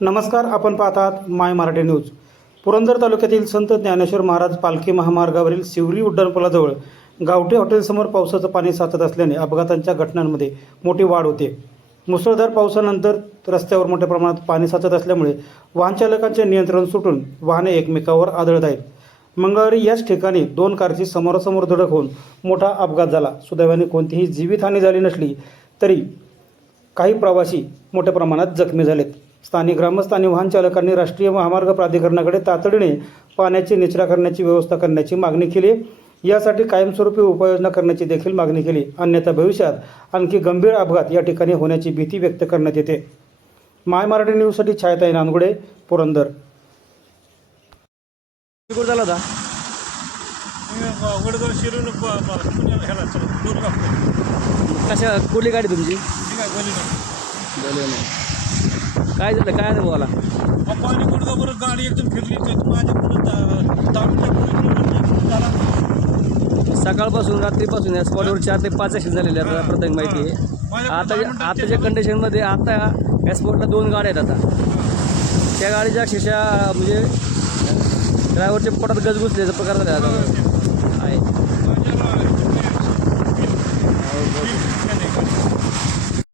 नमस्कार, आपण पाहतात माय मराठी न्यूज. पुरंदर तालुक्यातील संत ज्ञानेश्वर महाराज पालखी महामार्गावरील शिवरी उड्डाणपुलाजवळ गावठी हॉटेलसमोर पावसाचं पाणी साचत असल्याने अपघातांच्या घटनांमध्ये मोठी वाढ होते. मुसळधार पावसानंतर रस्त्यावर मोठ्या प्रमाणात पाणी साचत असल्यामुळे वाहनचालकांचे नियंत्रण सुटून वाहने एकमेकावर आदळत आहेत. मंगळवारी याच ठिकाणी 2 कारची समोरासमोर धडक होऊन मोठा अपघात झाला. सुदैवाने कोणतीही जीवितहानी झाली नसली तरी काही प्रवासी मोठ्या प्रमाणात जखमी झालेत. स्थानिक ग्रामस्थ आणि वाहन चालकांनी राष्ट्रीय महामार्ग प्राधिकरणाकडे तातडीने पाण्याची निचरा करण्याची व्यवस्था करण्याची मागणी केली. यासाठी कायमस्वरूपी उपाययोजना करण्याची देखील मागणी केली. अन्यथा भविष्यात आणखी गंभीर अपघात या ठिकाणी होण्याची भीती व्यक्त करण्यात येते. माय मराठी न्यूजसाठी छायाताई नांदगुडे, पुरंदर. कुठं झाला होता? वडगाव शिरून पुण्याला ह्याला चला दूर लागतो. कशा कुठली गाडी तुमची? ठीक आहे बोलले काय झालं? काय अनुभव आला? पाणी गुडगावर गाडी एकदम फिरली तर माझ्या पुढे 10 मिनिटं झाला. सकाळपासून रात्रीपासून या स्पॉटवर 4 ते 5 ॲक्सिडेंट झालेले आहेत. आपल्याला प्रत्येक माहिती आहे. आताच्या कंडिशनमध्ये आता या स्पॉटला 2 गाड्या आहेत. आता त्या गाडीच्या अक्षरशः म्हणजे ड्रायव्हरच्या पोटात गज घुसल्याचा प्रकार झाला आहे.